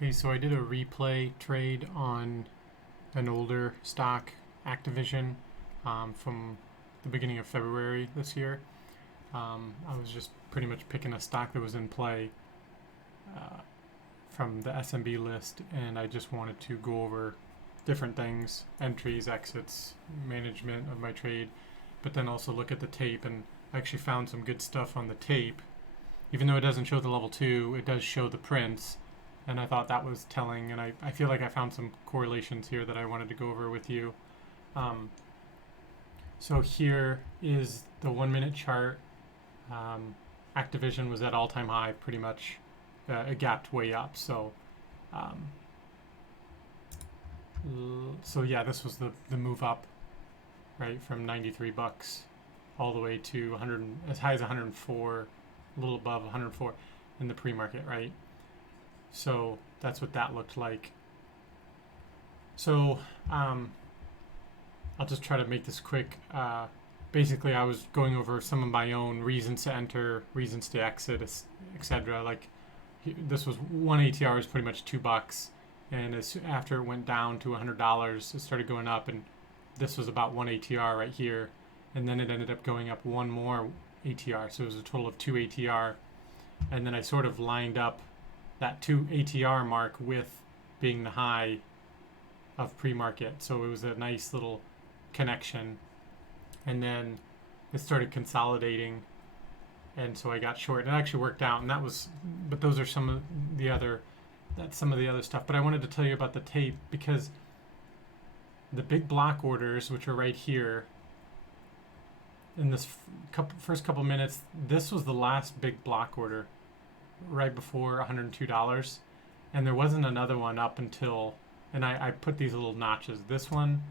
Hey, so I did a replay trade on an older stock, Activision, from the beginning of February this year. I was just pretty much picking a stock that was in play uh, from the SMB list, and I just wanted to go over different things, entries, exits, management of my trade, but then also look at the tape. And I actually found some good stuff on the tape. Even though it doesn't show the level 2, it does show the prints, and I thought that was telling, and I feel like I found some correlations here that I wanted to go over with you. Um, so here is the 1 minute chart. Activision was at all-time high pretty much. It gapped way up, so um, so yeah, this was the move up, right, from 93 bucks all the way to 100, as high as 104, a little above 104 in the pre-market, right? So that's what that looked like. So I'll just try to make this quick. Basically, I was going over some of my own reasons to enter, reasons to exit, etc. Like this was one ATR was pretty much $2, and after it went down to $100, it started going up, and this was about one ATR right here, and then it ended up going up one more ATR, so it was a total of two ATR, and then I sort of lined up that 2 ATR mark with being the high of pre-market. So it was a nice little connection. And then it started consolidating. And so I got short. And it actually worked out. And that was, but those are some of the other, that's some of the other stuff. But I wanted to tell you about the tape because the big block orders, which are right here, in this first couple minutes, this was the last big block order right before $102, and there wasn't another one up until, and I put these little notches, this one,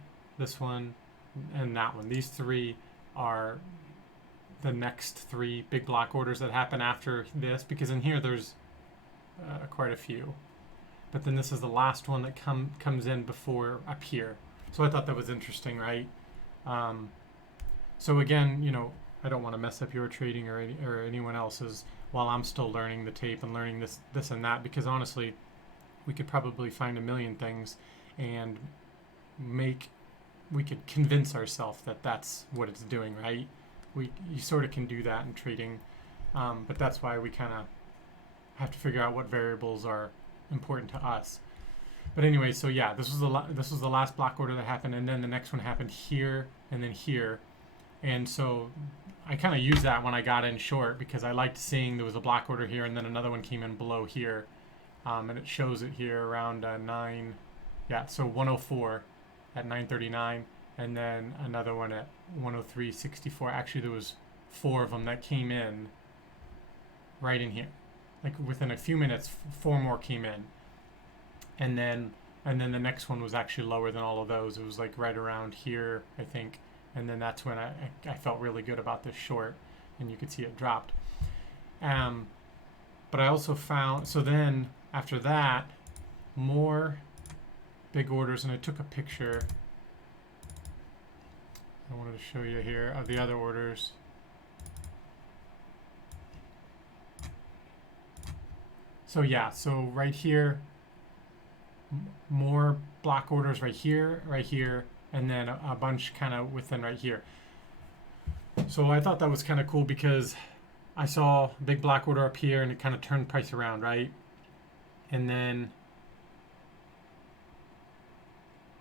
and that one. These three are the next three big block orders that happen after this, because in here there's quite a few, but then this is the last one that comes in before up here. So I thought that was interesting, right? So again, I don't want to mess up your trading or anyone else's while I'm still learning the tape and learning this and that, because honestly, we could probably find a million things and we could convince ourselves that that's what it's doing, right? You sort of can do that in trading, but that's why we kind of have to figure out what variables are important to us. But anyway, so yeah, this was the last block order that happened, and then the next one happened here and then here. And so I kind of used that when I got in short because I liked seeing there was a block order here and then another one came in below here. And it shows it here around 104 at 9:39, and then another one at 103.64. Actually, there was 4 of them that came in right in here. Like within a few minutes, 4 more came in. And then the next one was actually lower than all of those. It was like right around here, I think. And then that's when I felt really good about this short, and you could see it dropped. But I also found, so then after that, more big orders, and I took a picture. I wanted to show you here of the other orders. So yeah, so right here, more block orders right here, and then a bunch kind of within right here. So I thought that was kind of cool because I saw a big block order up here and it kind of turned price around, right? And then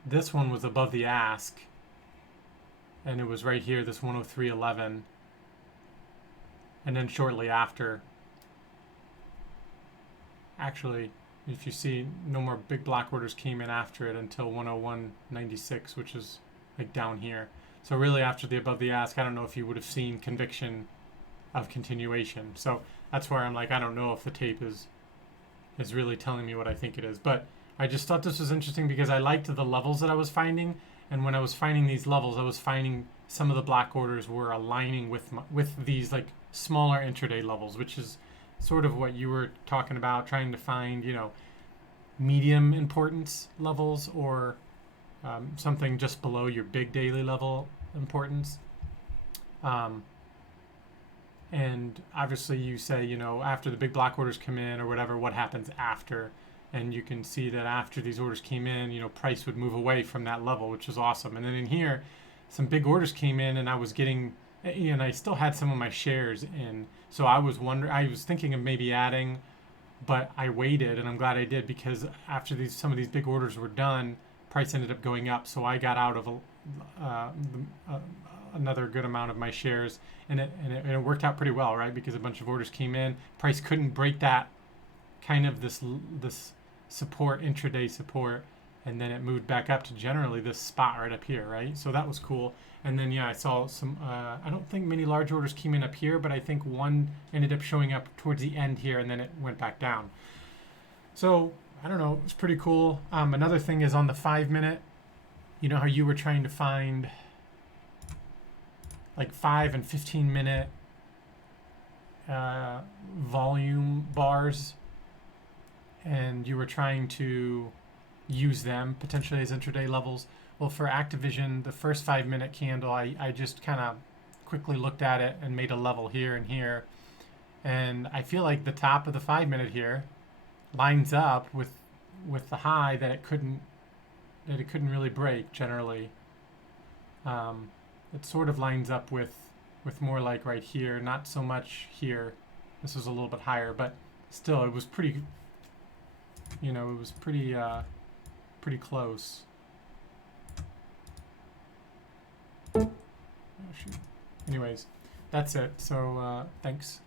this one was above the ask, and it was right here, this 103.11. And then shortly after, actually, if you see, no more big block orders came in after it until 101.96, which is like down here. So really after the above the ask, I don't know if you would have seen conviction of continuation. So that's where I'm like, I don't know if the tape is really telling me what I think it is. But I just thought this was interesting because I liked the levels that I was finding. And when I was finding these levels, I was finding some of the block orders were aligning with these like smaller intraday levels, which is sort of what you were talking about, trying to find, medium importance levels or something just below your big daily level importance. And obviously you say, after the big block orders come in or whatever, what happens after? and you can see that after these orders came in, price would move away from that level, which was awesome. And then in here, some big orders came in, and I was getting, and I still had some of my shares in. So I was thinking of maybe adding, but I waited, and I'm glad I did, because after some of these big orders were done, price ended up going up. So I got out of another good amount of my shares, and it worked out pretty well, right? Because a bunch of orders came in, price couldn't break that kind of this support, intraday support, and then it moved back up to generally this spot right up here, right? So that was cool. And then I saw some, I don't think many large orders came in up here, but I think one ended up showing up towards the end here, and then it went back down. So I don't know, it's pretty cool. Another thing is on the 5-minute, you know how you were trying to find like 5 and 15-minute volume bars, and you were trying to use them potentially as intraday levels. Well, for Activision, the first 5-minute candle, I just kind of quickly looked at it and made a level here and here, and I feel like the top of the 5-minute here lines up with the high that it couldn't really break generally. It sort of lines up with more like right here, not so much here. This was a little bit higher, but still it was pretty, it was pretty close. Oh, shoot. Anyways, that's it. So thanks.